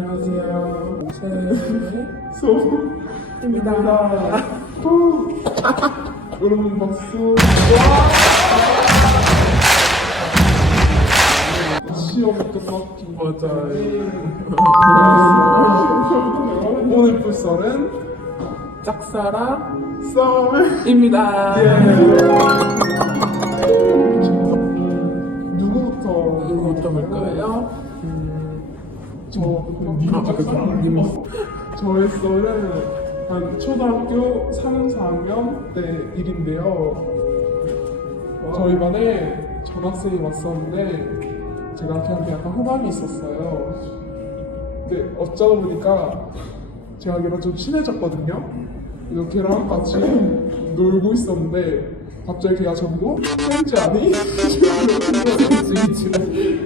안녕하세요. 소입니다. 여러분 박수. 시험 끝났기 맞아요. 오늘 풀썰은 짝사랑입니다. 썰. 예. 누구부터? 누구부터 볼까요? 님이 저의 썰은 한 초등학교 3, 4학년 때 일인데요. 저희 반에 전학생이 왔었는데 제가 걔한테 약간 호감이 있었어요. 근데 어쩌다 보니까 제가 걔랑 좀 친해졌거든요. 그래서 걔랑 같이 놀고 있었는데 갑자기 걔가 저보고 쌤지 아니?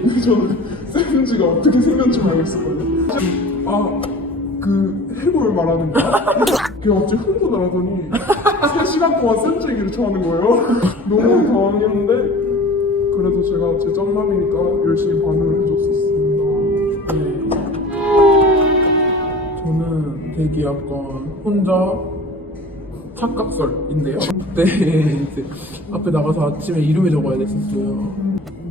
근데 저는 쌤지가 어떻게 생겼는지 알고 있었거든요. 아, 그 해골 말하는 거야? 걔가 갑자기 흥분을 하더니 3시간 동안 쌤지 얘기를 쳐하는 거예요. 너무 당황했는데 그래도 제가 제 짱남이니까 열심히 반응을 해줬었습니다. 네. 저는 되게 약간 혼자 착각설인데요. 그때 이제 앞에 나가서 아침에 이름을 적어야 됐었어요.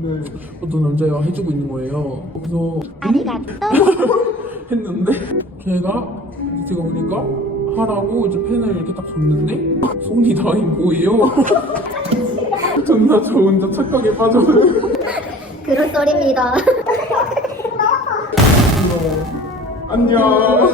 네. 어떤 남자애가 해주고 있는 거예요. 그래서 했는데 걔가 제가 오니까 하라고 이제 펜을 이렇게 딱 줬는데 손이 닿인 거예요. 존나 저 혼자 착각에 빠져서 그런 썰입니다. 안녕.